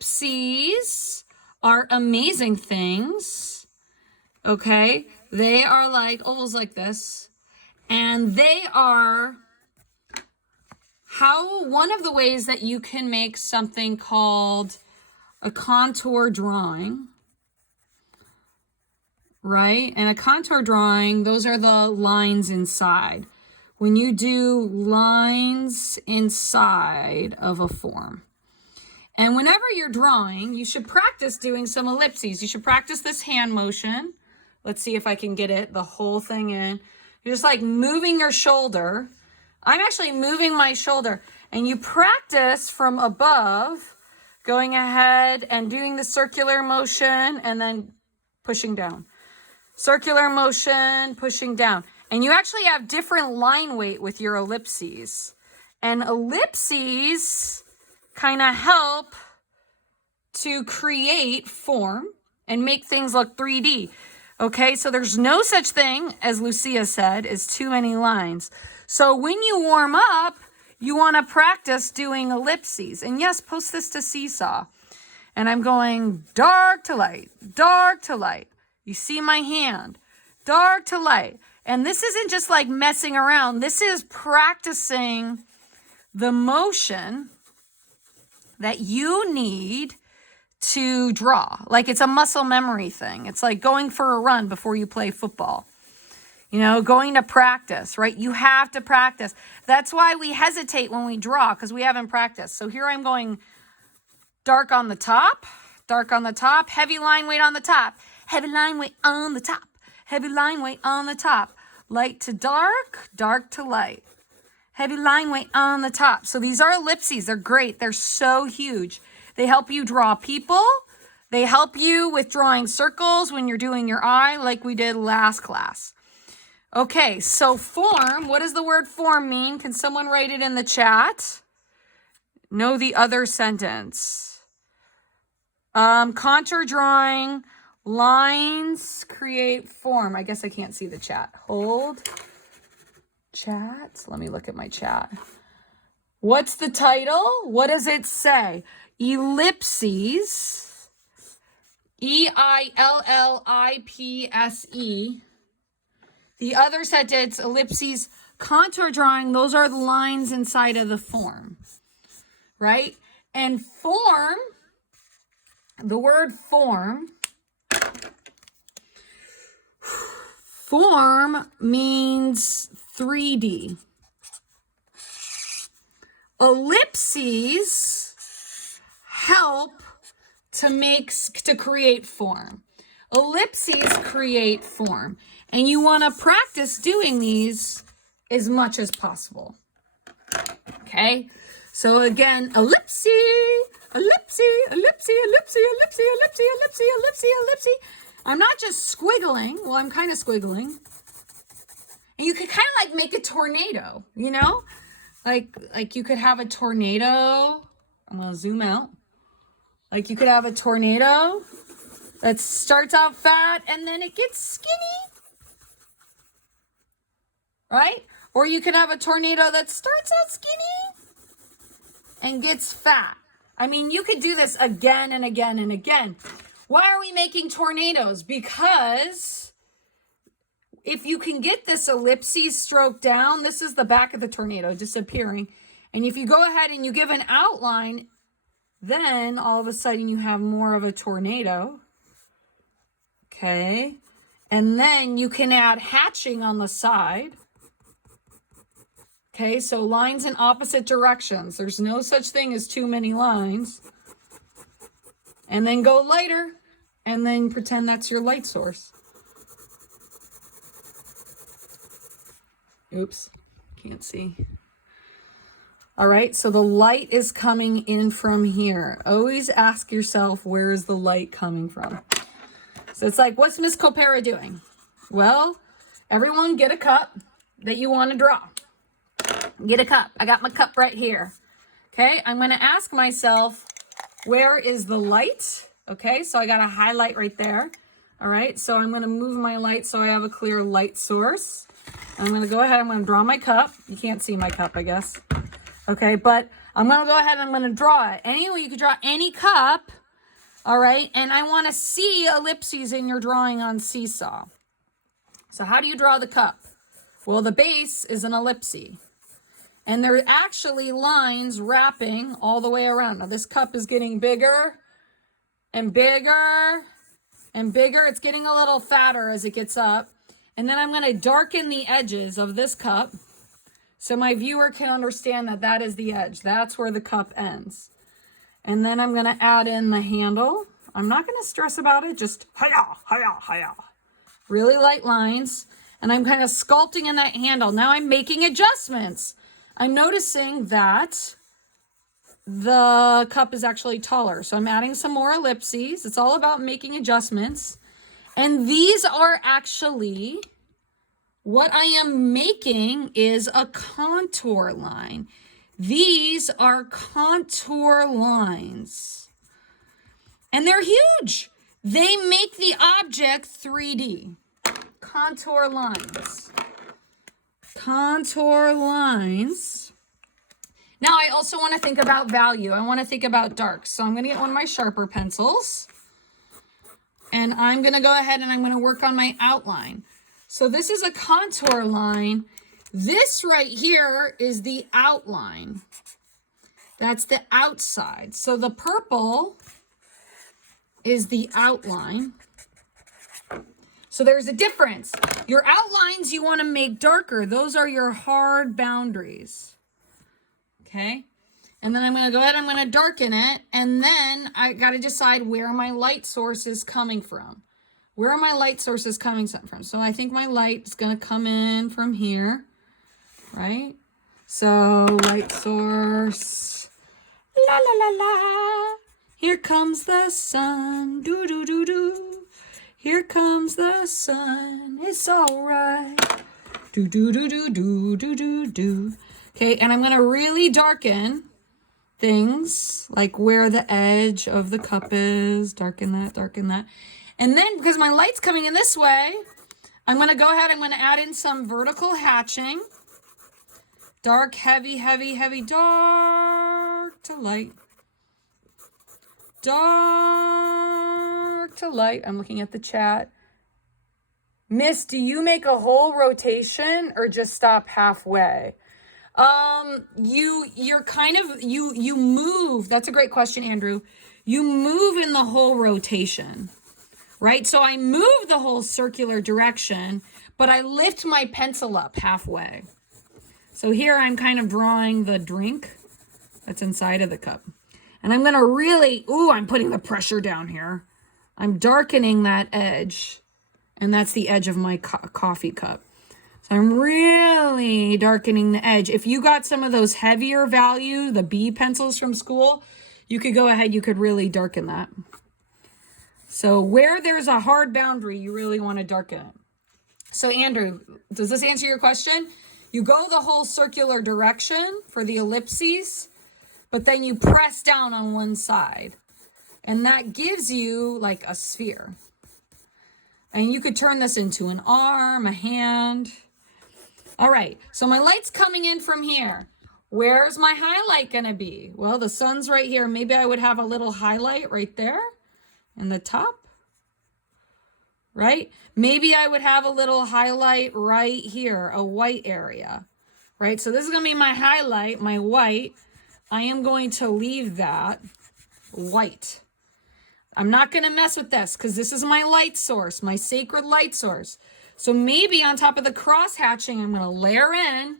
ellipses are amazing things, okay? They are like ovals like this, and they are one of the ways that you can make something called a contour drawing, right? And a contour drawing, those are the lines inside. When you do lines inside of a form. And whenever you're drawing, you should practice doing some ellipses. You should practice this hand motion. Let's see if I can get it, the whole thing in. You're just like moving your shoulder. I'm actually moving my shoulder. And you practice from above, going ahead and doing the circular motion and then pushing down. Circular motion, pushing down. And you actually have different line weight with your ellipses. And ellipses kind of help to create form and make things look 3D. Okay, so there's no such thing, as Lucia said, as too many lines. So when you warm up, you want to practice doing ellipses. And yes, post this to Seesaw. And I'm going dark to light, dark to light. You see my hand, dark to light. And this isn't just like messing around. This is practicing the motion that you need to draw. Like it's a muscle memory thing. It's like going for a run before you play football. You know, going to practice, right? You have to practice. That's why we hesitate when we draw, because we haven't practiced. So here I'm going dark on the top, heavy line weight on the top, heavy line weight on the top, heavy line weight on the top, light to dark, dark to light. Heavy line weight on the top. So these are ellipses. They're great. They're so huge. They help you draw people. They help you with drawing circles when you're doing your eye like we did last class. Okay, so form. What does the word form mean? Can someone write it in the chat? Know the other sentence. Contour drawing. Lines create form. I guess I can't see the chat. Hold. Chat. Let me look at my chat. What's the title? What does it say? Ellipses. E-I-L-L-I-P-S-E. The other sentence, ellipses, contour drawing, those are the lines inside of the form, right? And form, the word form means 3D. Ellipses help to create form. Ellipses create form. And you want to practice doing these as much as possible. Okay? So again, ellipse, ellipse, ellipse, ellipse, ellipse, ellipse, ellipse, ellipse, ellipse. I'm not just squiggling. Well, I'm kind of squiggling. And you could kind of like make a tornado, you know? Like you could have a tornado. I'm going to zoom out. Like you could have a tornado that starts out fat and then it gets skinny. Right? Or you can have a tornado that starts out skinny and gets fat. I mean, you could do this again and again and again. Why are we making tornadoes? Because if you can get this ellipses stroke down, this is the back of the tornado disappearing. And if you go ahead and you give an outline, then all of a sudden you have more of a tornado. Okay. And then you can add hatching on the side. Okay, so lines in opposite directions. There's no such thing as too many lines. And then go lighter, and then pretend that's your light source. Oops, can't see. All right, so the light is coming in from here. Always ask yourself, where is the light coming from? So it's like, what's Miss Copera doing? Well, everyone get a cup that you want to draw. Get a cup. I got my cup right here. Okay, I'm going to ask myself, where is the light? Okay, so I got a highlight right there. All right, so I'm going to move my light so I have a clear light source. I'm going to go ahead. I'm going to draw my cup. You can't see my cup, I guess. Okay, but I'm going to go ahead and I'm going to draw it. Anyway, you could draw any cup. All right. And I want to see ellipses in your drawing on Seesaw. So how do you draw the cup? Well, the base is an ellipse. And there are actually lines wrapping all the way around. Now, this cup is getting bigger and bigger and bigger. It's getting a little fatter as it gets up. And then I'm going to darken the edges of this cup so my viewer can understand that that is the edge. That's where the cup ends. And then I'm going to add in the handle. I'm not going to stress about it. Just hi-ya, hi-ya, hi-ya. Really light lines. And I'm kind of sculpting in that handle. Now I'm making adjustments. I'm noticing that the cup is actually taller. So I'm adding some more ellipses. It's all about making adjustments. And these are actually, what I am making is a contour line. These are contour lines. And they're huge. They make the object 3D. Contour lines. Contour lines. Now I also want to think about value. I want to think about darks. So I'm going to get one of my sharper pencils. And I'm going to go ahead and I'm going to work on my outline. So this is a contour line. This right here is the outline. That's the outside. So the purple is the outline. So there's a difference. Your outlines you want to make darker. Those are your hard boundaries. Okay? And then I'm going to go ahead, I'm going to darken it. And then I got to decide where my light source is coming from. Where are my light sources coming from? So I think my light is going to come in from here. Right? So light source. La la la la. Here comes the sun. Do do do do. Here comes the sun. It's all right. Do do do do do do do do. Okay, and I'm going to really darken things like where the edge of the cup is. Darken that, darken that. And then because my light's coming in this way, I'm going to go ahead, I'm going to add in some vertical hatching. Dark, heavy, heavy, heavy, dark to light. Dark to light. I'm looking at the chat. Miss, do you make a whole rotation or just stop halfway? You're kind of, you move. That's a great question, Andrew. You move in the whole rotation, right? So I move the whole circular direction, but I lift my pencil up halfway. So here I'm kind of drawing the drink that's inside of the cup. And I'm going to really, I'm putting the pressure down here. I'm darkening that edge. And that's the edge of my coffee cup. So I'm really darkening the edge. If you got some of those heavier value, the B pencils from school, you could go ahead, you could really darken that. So where there's a hard boundary, you really want to darken it. So Andrew, does this answer your question? You go the whole circular direction for the ellipses, but then you press down on one side. And that gives you like a sphere. And you could turn this into an arm, a hand. All right, so my light's coming in from here. Where's my highlight gonna be? Well, the sun's right here. Maybe I would have a little highlight right there in the top, right? Maybe I would have a little highlight right here, a white area, right? So this is gonna be my highlight, my white. I am going to leave that white. I'm not going to mess with this because this is my light source, my sacred light source. So maybe on top of the cross hatching, I'm going to layer in.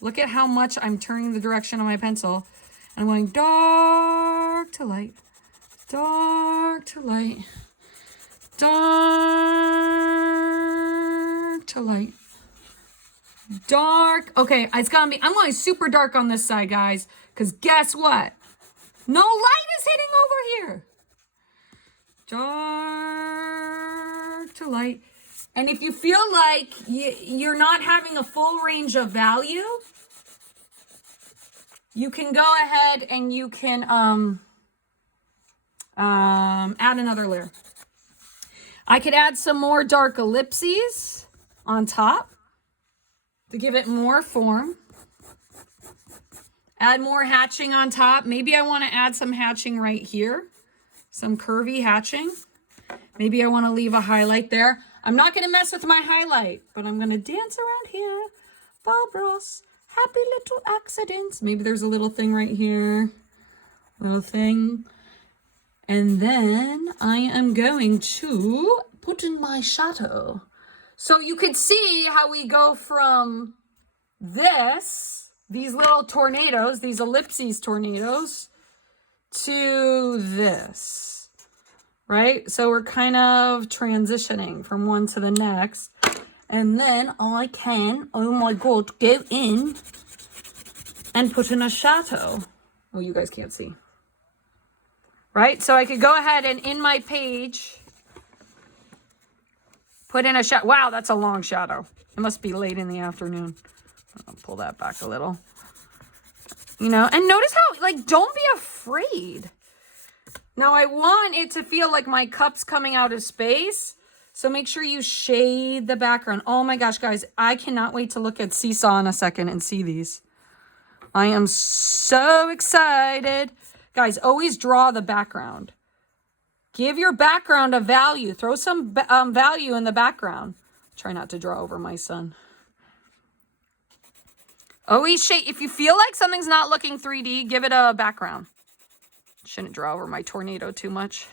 Look at how much I'm turning the direction of my pencil. And I'm going dark to light, dark to light, dark to light, dark. Okay, it's going to be, I'm going super dark on this side, guys. Because guess what? No light is hitting over here. Dark to light. And if you feel like you're not having a full range of value, you can go ahead and you can add another layer. I could add some more dark ellipses on top to give it more form. Add more hatching on top. Maybe I want to add some hatching right here. Some curvy hatching. Maybe I want to leave a highlight there. I'm not going to mess with my highlight, but I'm going to dance around here. Bob Ross, happy little accidents. Maybe there's a little thing right here. Little thing. And then I am going to put in my shadow. So you can see how we go from these little tornadoes, these ellipses tornadoes, to this, right? So we're kind of transitioning from one to the next. And then I can, oh my God, go in and put in a shadow. Oh, you guys can't see. Right? So I could go ahead and in my page, put in a shadow. Wow, that's a long shadow. It must be late in the afternoon. I'll pull that back a little. You know, and notice how, like, don't be afraid. Now, I want it to feel like my cup's coming out of space. So make sure you shade the background. Oh my gosh, guys, I cannot wait to look at Seesaw in a second and see these. I am so excited. Guys, always draw the background. Give your background a value. Throw some value in the background. Try not to draw over my son. Always shade. If you feel like something's not looking 3D, give it a background. Shouldn't draw over my tornado too much.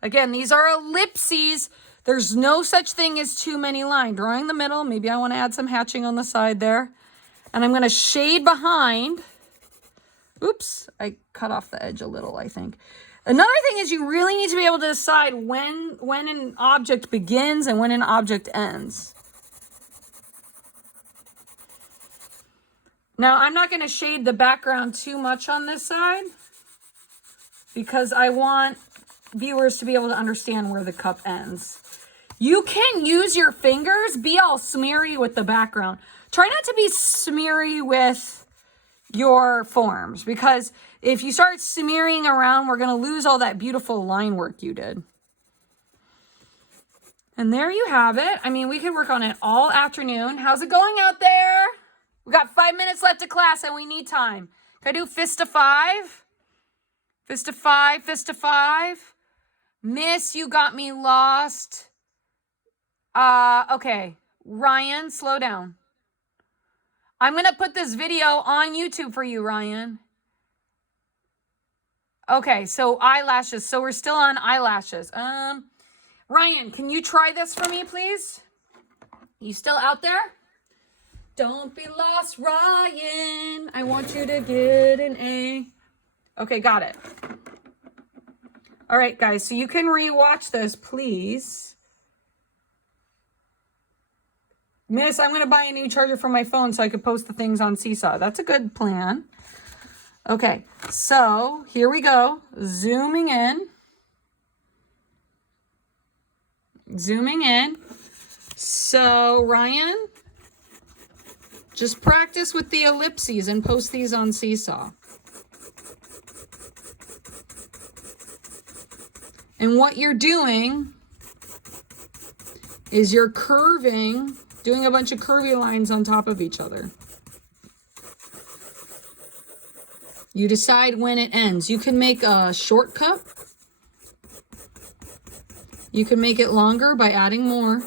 Again, these are ellipses. There's no such thing as too many lines. Drawing the middle. Maybe I want to add some hatching on the side there. And I'm going to shade behind. Oops, I cut off the edge a little, I think. Another thing is you really need to be able to decide when an object begins and when an object ends. Now, I'm not going to shade the background too much on this side because I want viewers to be able to understand where the cup ends. You can use your fingers, be all smeary with the background. Try not to be smeary with your forms, because if you start smearing around, we're going to lose all that beautiful line work you did. And there you have it. I mean, we could work on it all afternoon. How's it going out there? We got 5 minutes left of class and we need time. Can I do fist of 5? Fist of 5, fist of 5. Miss, you got me lost. Okay. Ryan, slow down. I'm going to put this video on YouTube for you, Ryan. Okay, so eyelashes. So we're still on eyelashes. Ryan, can you try this for me, please? You still out there? Don't be lost, Ryan. I want you to get an A. Okay, got it. All right, guys, so you can rewatch this, please. Miss, I'm going to buy a new charger for my phone so I could post the things on Seesaw. That's a good plan. Okay, so here we go. Zooming in. Zooming in. So, Ryan, just practice with the ellipses and post these on Seesaw. And what you're doing is you're curving, doing a bunch of curvy lines on top of each other. You decide when it ends. You can make a short cup. You can make it longer by adding more.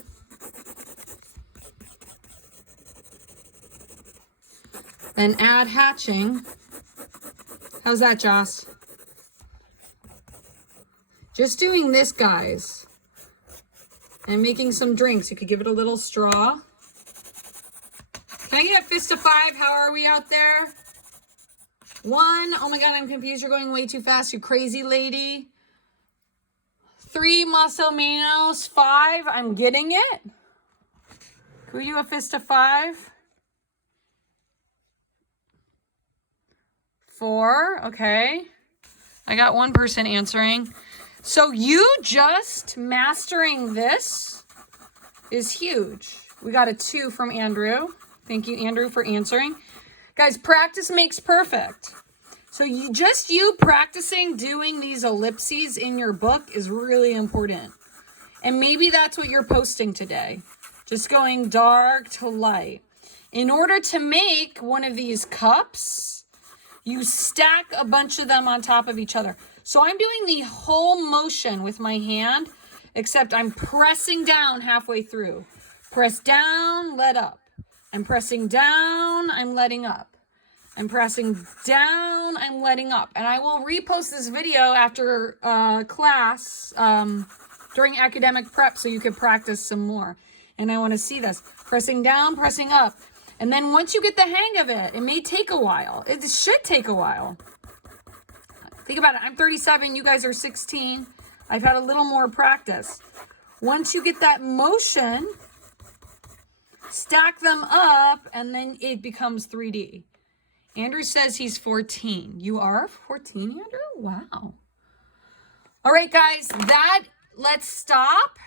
Then add hatching. How's that, Joss? Just doing this, guys. And making some drinks. You could give it a little straw. Can I get a fist of 5? How are we out there? 1. Oh my God, I'm confused. You're going way too fast, you crazy lady. 3, más o menos. 5, I'm getting it. Can we do a fist of 5? 4, okay. I got one person answering. So you just mastering this is huge. We got a 2 from Andrew. Thank you, Andrew, for answering. Guys, practice makes perfect. So you practicing doing these ellipses in your book is really important. And maybe that's what you're posting today. Just going dark to light. In order to make one of these cups, You stack a bunch of them on top of each other. So I'm doing the whole motion with my hand, except I'm pressing down halfway through. Press down, let up. I'm pressing down, I'm letting up. I'm pressing down, I'm letting up. And I will repost this video after class during academic prep so you can practice some more. And I want to see this. Pressing down, pressing up. And then once you get the hang of it, it may take a while. It should take a while. Think about it. I'm 37. You guys are 16. I've had a little more practice. Once you get that motion, stack them up, and then it becomes 3D. Andrew says he's 14. You are 14, Andrew? Wow. All right, guys. Let's stop.